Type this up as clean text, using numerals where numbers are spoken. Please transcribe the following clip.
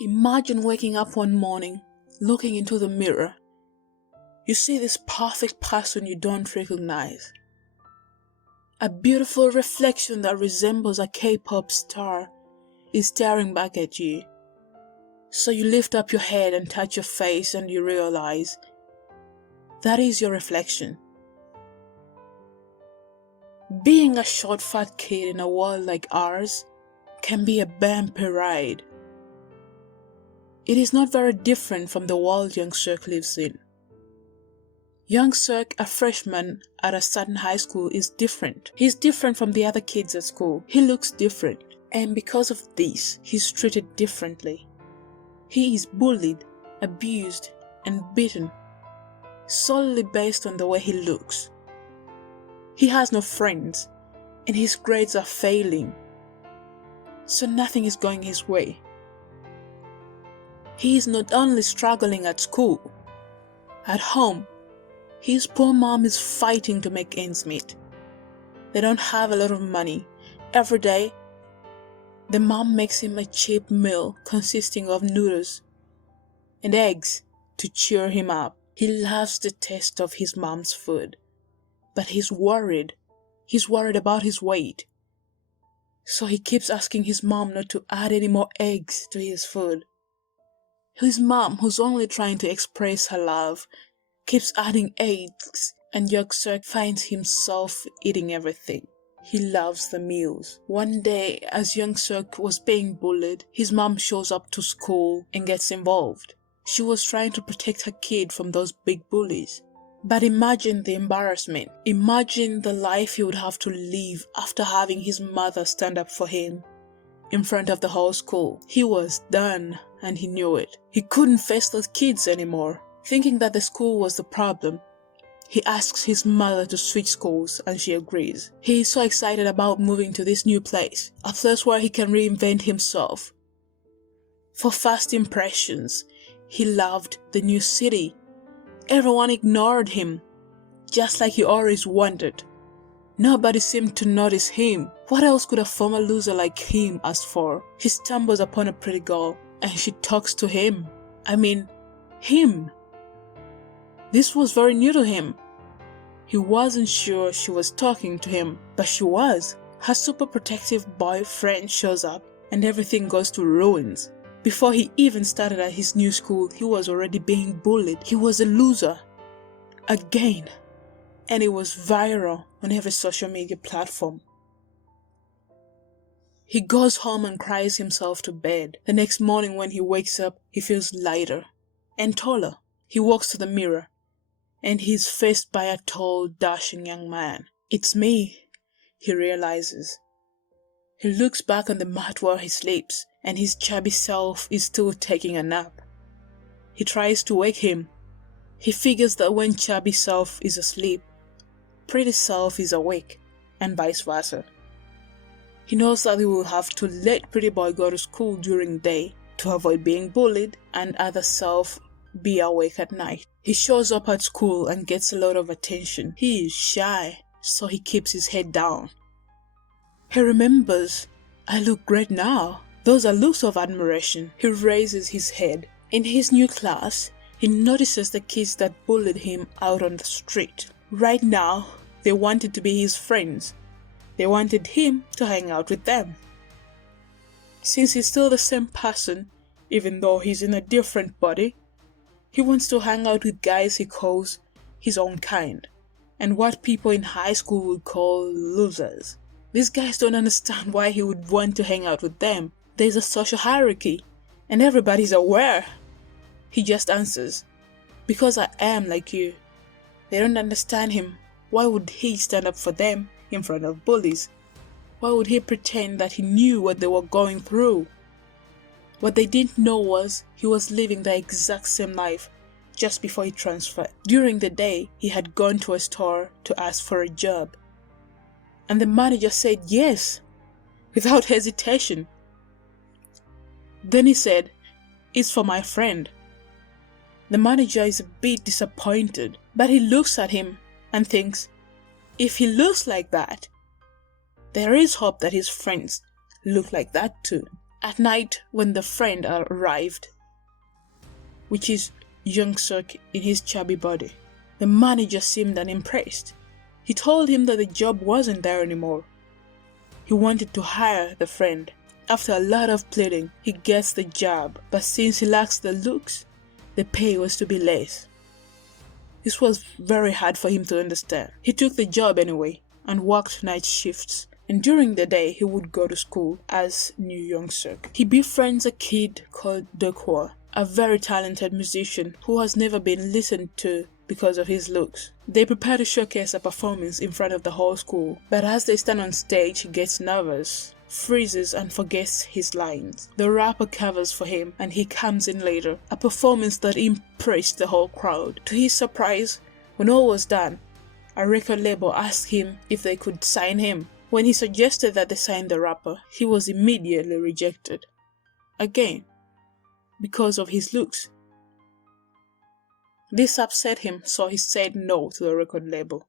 Imagine waking up one morning, looking into the mirror. You see this perfect person you don't recognize. A beautiful reflection that resembles a K-pop star is staring back at you. So you lift up your head and touch your face and you realize that is your reflection. Being a short fat kid in a world like ours can be a bumpy ride. It is not very different from the world Young Suk lives in. Young Suk, a freshman at a certain high school, is different. He's different from the other kids at school. He looks different. And because of this, he's treated differently. He is bullied, abused, and beaten solely based on the way he looks. He has no friends, and his grades are failing, so nothing is going his way. He is not only struggling at school, at home, his poor mom is fighting to make ends meet. They don't have a lot of money. Every day, the mom makes him a cheap meal consisting of noodles and eggs to cheer him up. He loves the taste of his mom's food, but he's worried. He's worried about his weight. So he keeps asking his mom not to add any more eggs to his food. His mom, who's only trying to express her love, keeps adding eggs, and Young Suk finds himself eating everything. He loves the meals. One day, as Young Suk was being bullied, his mom shows up to school and gets involved. She was trying to protect her kid from those big bullies. But imagine the embarrassment. Imagine the life he would have to live after having his mother stand up for him in front of the whole school. He was done, and he knew it. He couldn't face those kids anymore. Thinking that the school was the problem, he asks his mother to switch schools and she agrees. He is so excited about moving to this new place, a place where he can reinvent himself. For first impressions, he loved the new city. Everyone ignored him, just like he always wanted. Nobody seemed to notice him. What else could a former loser like him ask for? He stumbles upon a pretty girl and she talks to him. Him. This was very new to him. He wasn't sure she was talking to him, but she was. Her super protective boyfriend shows up and everything goes to ruins. Before he even started at his new school, he was already being bullied. He was a loser. Again. And it was viral on every social media platform. He goes home and cries himself to bed. The next morning when he wakes up, he feels lighter and taller. He walks to the mirror and he's faced by a tall, dashing young man. It's me, he realizes. He looks back on the mat where he sleeps and his chubby self is still taking a nap. He tries to wake him. He figures that when chubby self is asleep, pretty self is awake, and vice versa. He knows that he will have to let pretty boy go to school during the day to avoid being bullied and other self be awake at night. He shows up at school and gets a lot of attention. He is shy, so he keeps his head down. He remembers, I look great now. Those are looks of admiration. He raises his head. In his new class, he notices the kids that bullied him out on the street. Right now, they wanted to be his friends. They wanted him to hang out with them. Since he's still the same person, even though he's in a different body, he wants to hang out with guys he calls his own kind, and what people in high school would call losers. These guys don't understand why he would want to hang out with them. There's a social hierarchy, and everybody's aware. He just answers, because I am like you. They don't understand him. Why would he stand up for them in front of bullies? Why would he pretend that he knew what they were going through? What they didn't know was he was living the exact same life just before he transferred. During the day, he had gone to a store to ask for a job, and the manager said yes, without hesitation. Then he said, "It's for my friend." The manager is a bit disappointed, but he looks at him and thinks, if he looks like that, there is hope that his friends look like that too. At night, when the friend arrived, which is Young Suk in his chubby body, the manager seemed unimpressed. He told him that the job wasn't there anymore. He wanted to hire the friend. After a lot of pleading, he gets the job, but since he lacks the looks, the pay was to be less. This was very hard for him to understand. He took the job anyway and worked night shifts, and during the day he would go to school as New Young Suk. He befriends a kid called Dekwa, a very talented musician who has never been listened to because of his looks. They prepare to showcase a performance in front of the whole school, but as they stand on stage, he gets nervous, freezes and forgets his lines. The rapper covers for him and he comes in later, a performance that impressed the whole crowd. To his surprise, when all was done, a record label asked him if they could sign him. When he suggested that they sign the rapper, he was immediately rejected. Again, because of his looks. This upset him, so he said no to the record label.